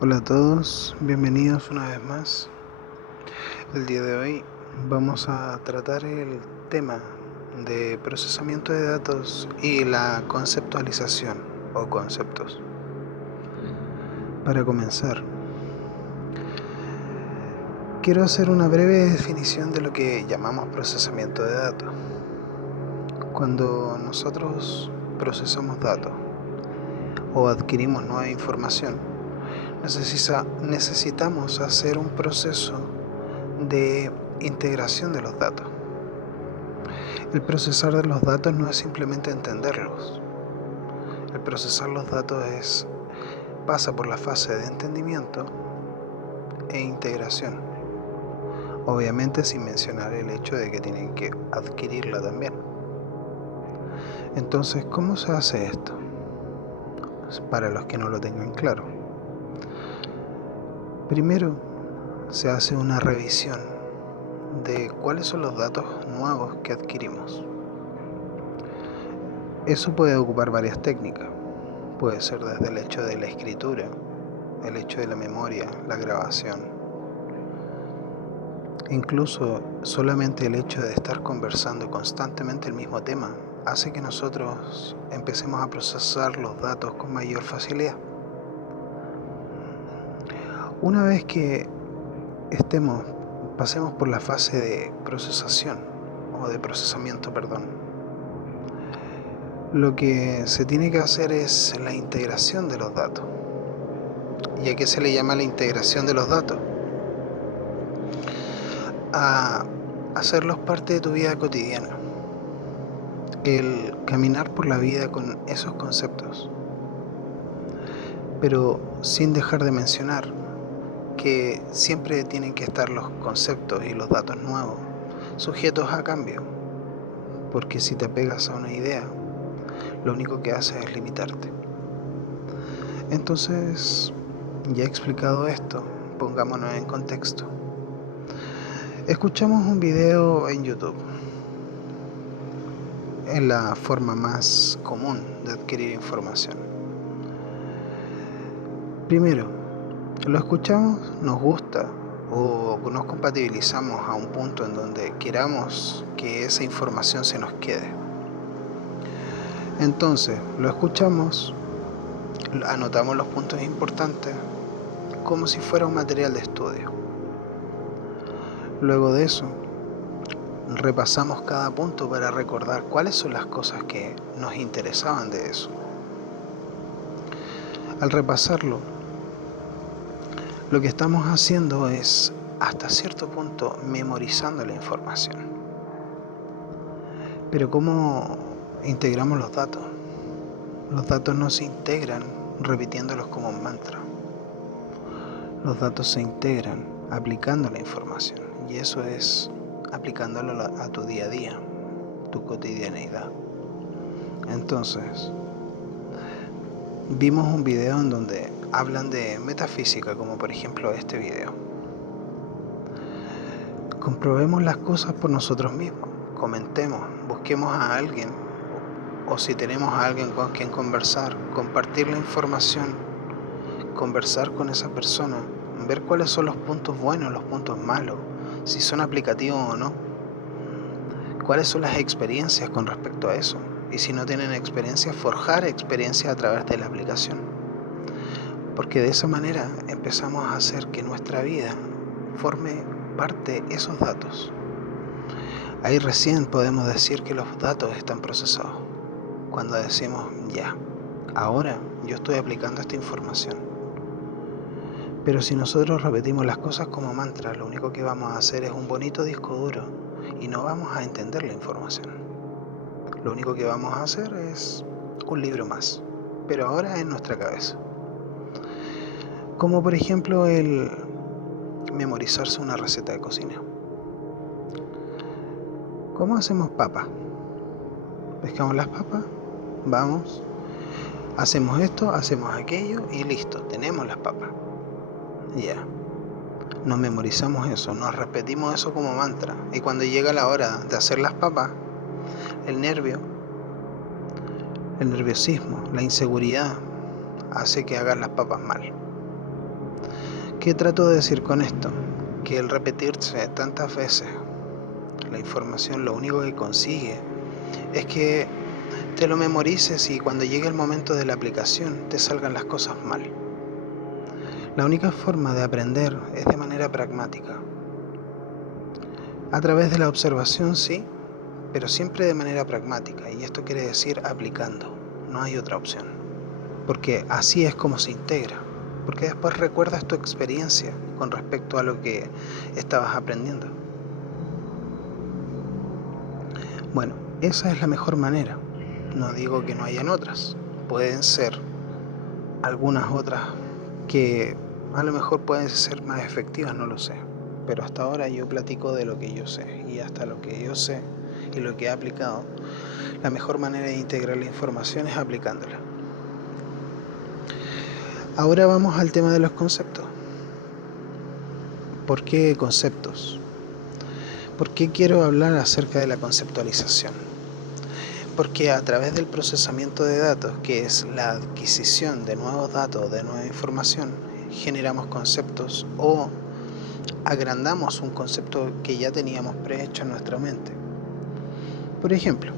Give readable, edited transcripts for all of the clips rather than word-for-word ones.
Hola a todos, bienvenidos una vez más. El día de hoy vamos a tratar el tema de procesamiento de datos y la conceptualización o conceptos. Para comenzar, quiero hacer una breve definición de lo que llamamos procesamiento de datos. Cuando nosotros procesamos datos o adquirimos nueva información, necesitamos hacer un proceso de integración de los datos. El procesar de los datos no es simplemente entenderlos. El procesar los datos pasa por la fase de entendimiento e integración. Obviamente sin mencionar el hecho de que tienen que adquirirla también. Entonces, ¿cómo se hace esto? Para los que no lo tengan claro. Primero, se hace una revisión de cuáles son los datos nuevos que adquirimos. Eso puede ocupar varias técnicas. Puede ser desde el hecho de la escritura, el hecho de la memoria, la grabación. Incluso solamente el hecho de estar conversando constantemente el mismo tema hace que nosotros empecemos a procesar los datos con mayor facilidad. Una vez que pasemos por la fase de procesación o de procesamiento, lo que se tiene que hacer es la integración de los datos. ¿Y a qué se le llama la integración de los datos? A hacerlos parte de tu vida cotidiana. El caminar por la vida con esos conceptos. Pero sin dejar de mencionar que siempre tienen que estar los conceptos y los datos nuevos sujetos a cambio. Porque si te apegas a una idea, lo único que hace es limitarte. Entonces, ya he explicado esto, pongámonos en contexto. Escuchamos un video en YouTube. Es la forma más común de adquirir información. Primero, lo escuchamos, nos gusta o nos compatibilizamos a un punto en donde queramos que esa información se nos quede. Entonces, lo escuchamos, anotamos los puntos importantes como si fuera un material de estudio. Luego de eso, repasamos cada punto para recordar cuáles son las cosas que nos interesaban de eso. Al repasarlo, lo que estamos haciendo es, hasta cierto punto, memorizando la información. Pero ¿cómo integramos los datos? Los datos no se integran repitiéndolos como un mantra. Los datos se integran aplicando la información, y eso es aplicándolo a tu día a día, tu cotidianeidad. Entonces, vimos un video en donde hablan de metafísica, como por ejemplo este video. Comprobemos las cosas por nosotros mismos, comentemos, busquemos a alguien, o si tenemos a alguien con quien conversar, compartir la información, conversar con esa persona, ver cuáles son los puntos buenos, los puntos malos, si son aplicativos o no, cuáles son las experiencias con respecto a eso, y si no tienen experiencia, forjar experiencias a través de la aplicación. Porque de esa manera empezamos a hacer que nuestra vida forme parte de esos datos. Ahí recién podemos decir que los datos están procesados. Cuando decimos, ya, ahora yo estoy aplicando esta información. Pero si nosotros repetimos las cosas como mantra, lo único que vamos a hacer es un bonito disco duro y no vamos a entender la información. Lo único que vamos a hacer es un libro más, pero ahora en nuestra cabeza. Como por ejemplo el memorizarse una receta de cocina. ¿Cómo hacemos papas? Pescamos las papas, vamos, hacemos esto, hacemos aquello y listo, tenemos las papas. Ya. Nos memorizamos eso, nos repetimos eso como mantra. Y cuando llega la hora de hacer las papas, el nerviosismo, la inseguridad hace que hagas las papas mal. ¿Qué trato de decir con esto? Que el repetirse tantas veces la información lo único que consigue es que te lo memorices y cuando llegue el momento de la aplicación te salgan las cosas mal. La única forma de aprender es de manera pragmática. A través de la observación, sí, pero siempre de manera pragmática, y esto quiere decir aplicando, no hay otra opción. Porque así es como se integra, porque después recuerdas tu experiencia con respecto a lo que estabas aprendiendo. Bueno, esa es la mejor manera. No digo que no hayan otras, pueden ser algunas otras que a lo mejor pueden ser más efectivas, no lo sé. Pero hasta ahora yo platico de lo que yo sé, y hasta lo que yo sé y lo que he aplicado, la mejor manera de integrar la información es aplicándola. Ahora vamos al tema de los conceptos. ¿Por qué conceptos? ¿Por qué quiero hablar acerca de la conceptualización? Porque a través del procesamiento de datos, que es la adquisición de nuevos datos, de nueva información, generamos conceptos o agrandamos un concepto que ya teníamos prehecho en nuestra mente. Por ejemplo,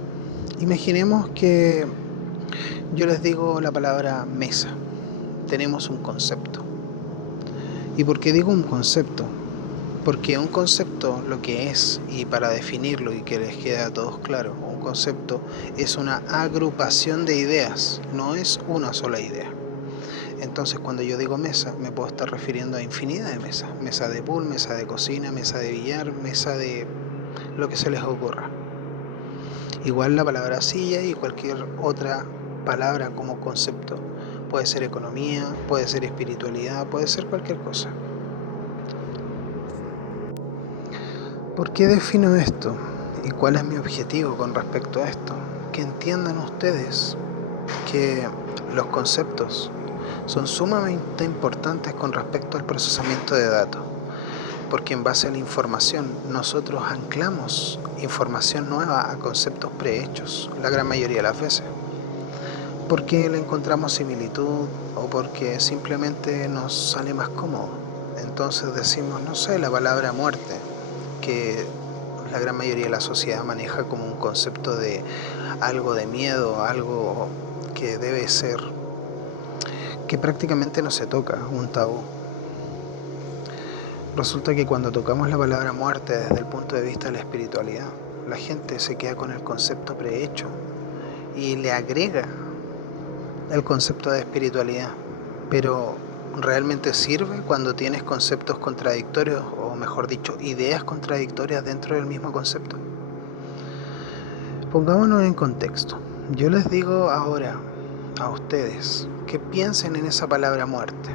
imaginemos que yo les digo la palabra mesa. Tenemos un concepto. ¿Y por qué digo un concepto? Porque un concepto lo que es, y para definirlo y que les quede a todos claro, un concepto es una agrupación de ideas, no es una sola idea. Entonces cuando yo digo mesa, me puedo estar refiriendo a infinidad de mesas. Mesa de pool, mesa de cocina, mesa de billar, mesa de lo que se les ocurra. Igual la palabra silla y cualquier otra palabra como concepto. Puede ser economía, puede ser espiritualidad, puede ser cualquier cosa. ¿Por qué defino esto? ¿Y cuál es mi objetivo con respecto a esto? Que entiendan ustedes que los conceptos son sumamente importantes con respecto al procesamiento de datos, porque en base a la información nosotros anclamos información nueva a conceptos prehechos, la gran mayoría de las veces, porque le encontramos similitud o porque simplemente nos sale más cómodo. Entonces decimos, no sé, la palabra muerte, que la gran mayoría de la sociedad maneja como un concepto de algo de miedo, algo que debe ser, que prácticamente no se toca, un tabú. Resulta que cuando tocamos la palabra muerte desde el punto de vista de la espiritualidad, la gente se queda con el concepto prehecho y le agrega el concepto de espiritualidad. Pero ¿realmente sirve cuando tienes conceptos contradictorios, o mejor dicho, ideas contradictorias dentro del mismo concepto? Pongámonos en contexto. Yo les digo ahora a ustedes que piensen en esa palabra muerte.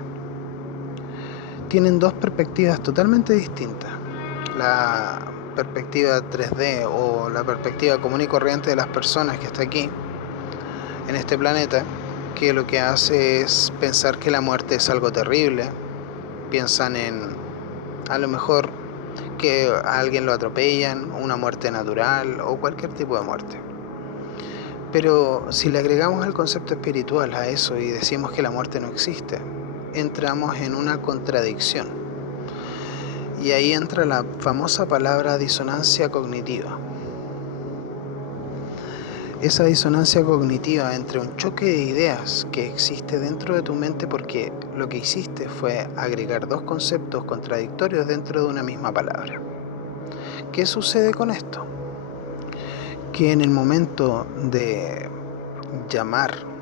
Tienen dos perspectivas totalmente distintas. La perspectiva 3D o la perspectiva común y corriente de las personas que está aquí, en este planeta, que lo que hace es pensar que la muerte es algo terrible. Piensan en, a lo mejor, que a alguien lo atropellan, una muerte natural o cualquier tipo de muerte. Pero si le agregamos el concepto espiritual a eso y decimos que la muerte no existe, entramos en una contradicción. Y ahí entra la famosa palabra disonancia cognitiva. Esa disonancia cognitiva entre un choque de ideas que existe dentro de tu mente porque lo que hiciste fue agregar dos conceptos contradictorios dentro de una misma palabra. ¿Qué sucede con esto? Que en el momento de llamar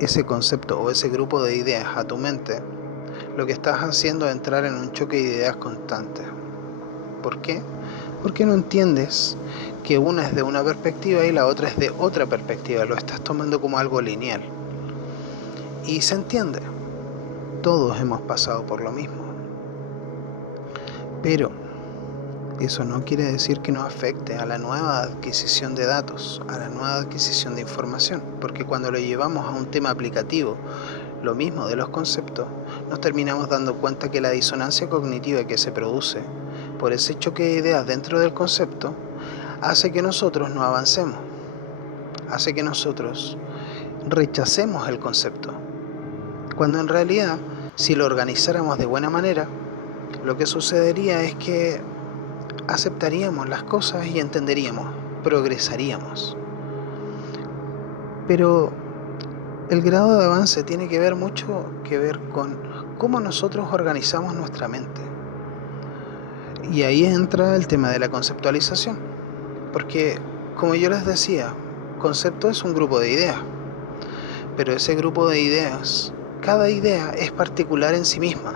ese concepto o ese grupo de ideas a tu mente, lo que estás haciendo es entrar en un choque de ideas constante. ¿Por qué? Porque no entiendes que una es de una perspectiva y la otra es de otra perspectiva, lo estás tomando como algo lineal. Y se entiende, todos hemos pasado por lo mismo. Pero eso no quiere decir que no afecte a la nueva adquisición de datos, a la nueva adquisición de información, porque cuando lo llevamos a un tema aplicativo, lo mismo de los conceptos, nos terminamos dando cuenta que la disonancia cognitiva que se produce por ese choque de ideas dentro del concepto hace que nosotros no avancemos, hace que nosotros rechacemos el concepto, cuando en realidad, Si lo organizáramos de buena manera, lo que sucedería es que aceptaríamos las cosas y entenderíamos, progresaríamos. Pero el grado de avance tiene que ver mucho con cómo nosotros organizamos nuestra mente. Y ahí entra el tema de la conceptualización. Porque, como yo les decía, concepto es un grupo de ideas. Pero ese grupo de ideas, cada idea es particular en sí misma.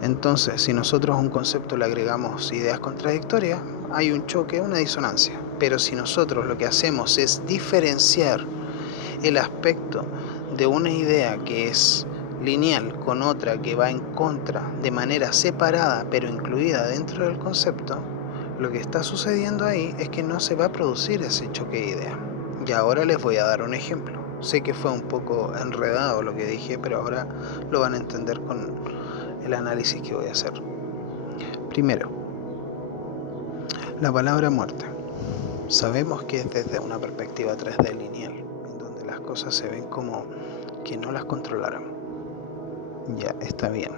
Entonces, si nosotros a un concepto le agregamos ideas contradictorias, hay un choque, una disonancia. Pero si nosotros lo que hacemos es diferenciar el aspecto de una idea que es lineal con otra que va en contra de manera separada pero incluida dentro del concepto, lo que está sucediendo ahí es que no se va a producir ese choque de ideas. Y ahora les voy a dar un ejemplo. Sé que fue un poco enredado lo que dije, pero ahora lo van a entender con el análisis que voy a hacer. Primero, la palabra muerte. Sabemos que es desde una perspectiva 3D lineal, en donde las cosas se ven como que no las controlaran. Ya, está bien.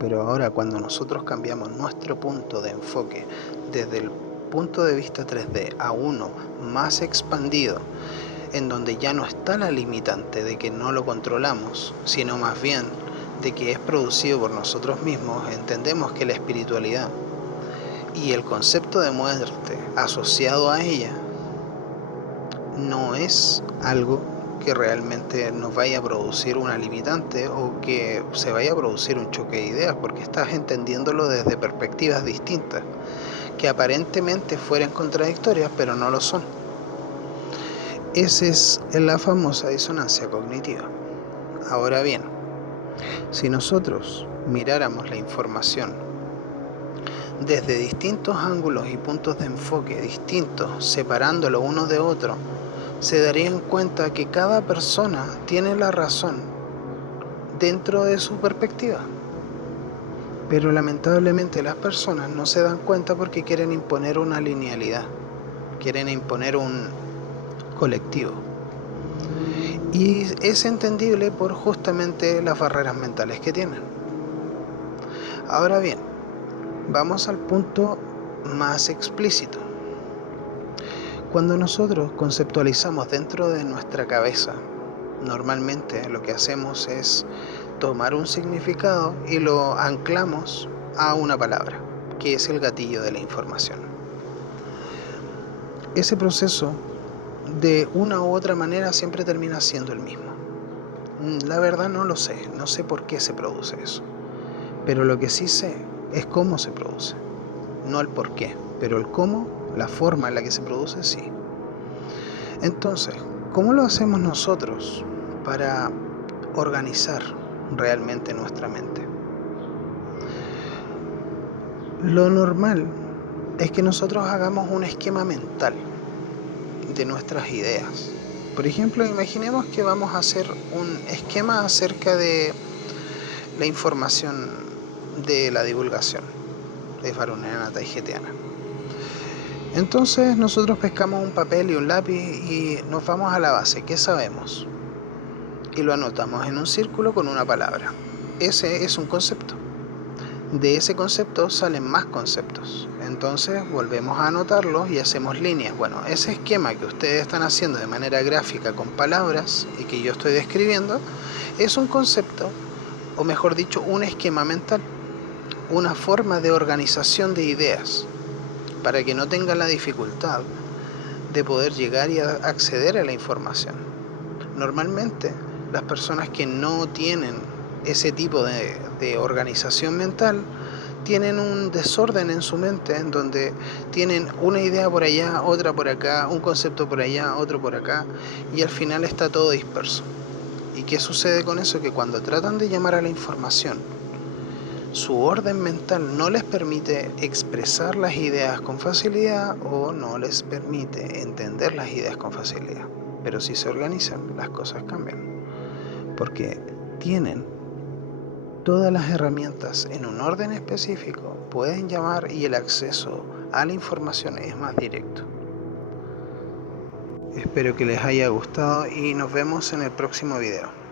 Pero ahora cuando nosotros cambiamos nuestro punto de enfoque desde el punto de vista 3D a uno más expandido, en donde ya no está la limitante de que no lo controlamos, sino más bien de que es producido por nosotros mismos, entendemos que la espiritualidad y el concepto de muerte asociado a ella no es algo que realmente nos vaya a producir una limitante o que se vaya a producir un choque de ideas, porque estás entendiéndolo desde perspectivas distintas, que aparentemente fueran contradictorias, pero no lo son. Esa es la famosa disonancia cognitiva. Ahora bien, si nosotros miráramos la información desde distintos ángulos y puntos de enfoque distintos, separándolo uno de otro, se darían cuenta que cada persona tiene la razón dentro de su perspectiva. Pero lamentablemente las personas no se dan cuenta porque quieren imponer una linealidad, quieren imponer un colectivo. Y es entendible por justamente las barreras mentales que tienen. Ahora bien, vamos al punto más explícito. Cuando nosotros conceptualizamos dentro de nuestra cabeza, normalmente lo que hacemos es tomar un significado y lo anclamos a una palabra, que es el gatillo de la información. Ese proceso, de una u otra manera, siempre termina siendo el mismo. La verdad no lo sé, no sé por qué se produce eso, pero lo que sí sé es cómo se produce, no el por qué, pero el cómo, la forma en la que se produce, sí. Entonces, ¿cómo lo hacemos nosotros para organizar realmente nuestra mente? Lo normal es que nosotros hagamos un esquema mental de nuestras ideas. Por ejemplo, imaginemos que vamos a hacer un esquema acerca de la información de la divulgación de Faruniana Taigetiana. Entonces nosotros pescamos un papel y un lápiz y nos vamos a la base. ¿Qué sabemos? Y lo anotamos en un círculo con una palabra. Ese es un concepto. De ese concepto salen más conceptos. Entonces volvemos a anotarlos y hacemos líneas. Bueno, ese esquema que ustedes están haciendo de manera gráfica con palabras y que yo estoy describiendo es un concepto, o mejor dicho, un esquema mental, una forma de organización de ideas, para que no tengan la dificultad de poder llegar y acceder a la información. Normalmente, las personas que no tienen ese tipo de organización mental tienen un desorden en su mente, en donde tienen una idea por allá, otra por acá, un concepto por allá, otro por acá, y al final está todo disperso. ¿Y qué sucede con eso? Que cuando tratan de llamar a la información, su orden mental no les permite expresar las ideas con facilidad o no les permite entender las ideas con facilidad. Pero si se organizan, las cosas cambian, porque tienen todas las herramientas en un orden específico, pueden llamar y el acceso a la información es más directo. Espero que les haya gustado y nos vemos en el próximo video.